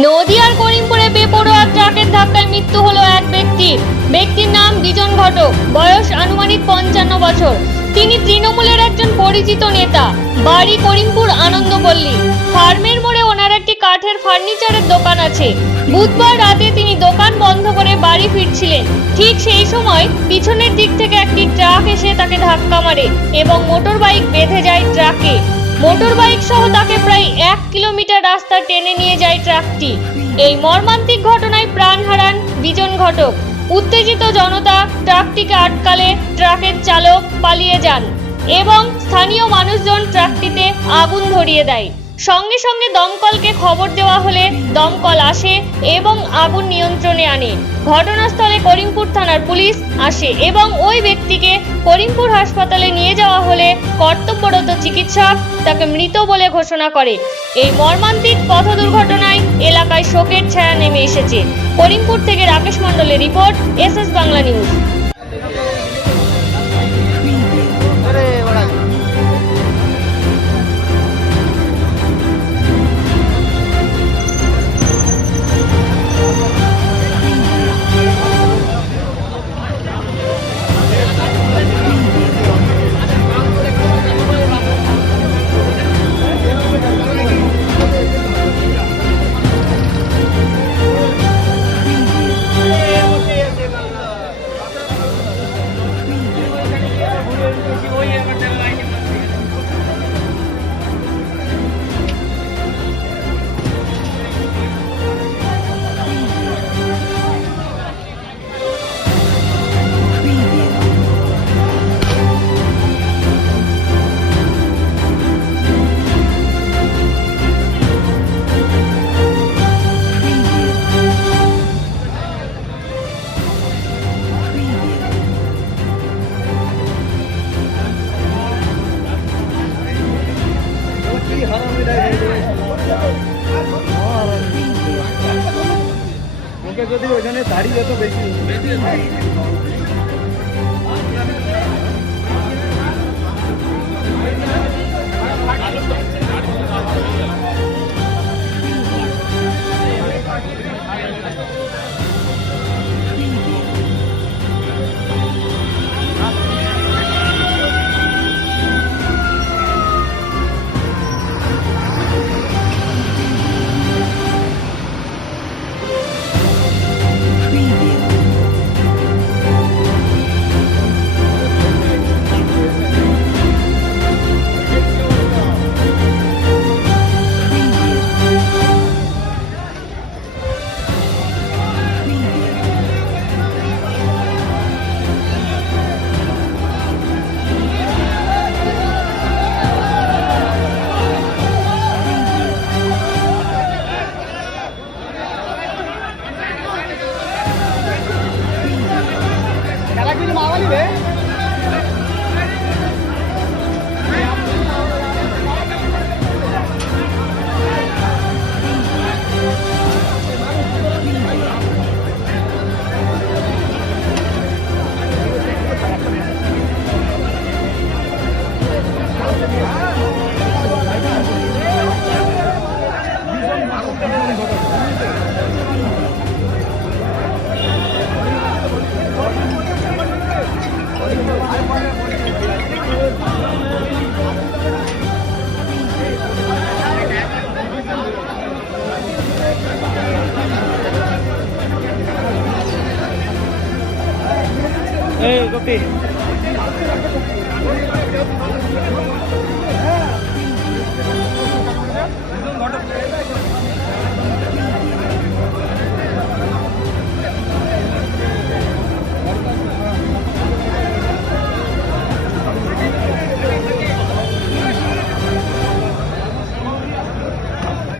নদিয়ার করিমপুরে বেপরোয়া ট্রাকের ধাক্কায় মৃত্যু হলো এক ব্যক্তির নাম বিজন ঘটক, বয়স আনুমানিক 55 বছর। তিনি তৃণমূলের একজন পরিচিত নেতা। বাড়ি করিমপুর আনন্দপল্লী। ফার্মের মোড়ে ওনার একটি কাঠের ফার্নিচারের দোকান আছে। বুধবার রাতে তিনি দোকান বন্ধ করে বাড়ি ফিরছিলেন। ঠিক সেই সময় পিছনের দিক থেকে একটি ট্রাক এসে তাকে ধাক্কা মারে এবং মোটর বাইক বেঁধে যায় ট্রাকে। মোটর বাইক সহ তাকে প্রায় 1 কিলোমিটার রাস্তা টেনে নিয়ে যায় ট্রাকটি। এই মর্মান্তিক ঘটনায় প্রাণ হারান বিজন ঘটক। উত্তেজিত জনতা ট্রাকটিকে আটকালে ট্রাকের চালক পালিয়ে যান এবং স্থানীয় মানুষজন ট্রাকটিতে আগুন ধরিয়ে দেয়। সঙ্গে সঙ্গে দমকলকে খবর দেওয়া হলে দমকল আসে এবং আগুন নিয়ন্ত্রণে আনে। ঘটনাস্থলে করিমপুর থানার পুলিশ আসে এবং ওই ব্যক্তিকে করিমপুর হাসপাতালে নিয়ে যাওয়া হলে কর্তব্যরত চিকিৎসক তাকে মৃত বলে ঘোষণা করে। এই মর্মান্তিক পথ দুর্ঘটনায় এলাকায় শোকের ছায়া নেমে এসেছে। করিমপুর থেকে রাকেশ মণ্ডলের রিপোর্ট, এসএস বাংলা নিউজ। ওকে যদি ওখানে দাঁড়িয়ে তো বেশি গোপী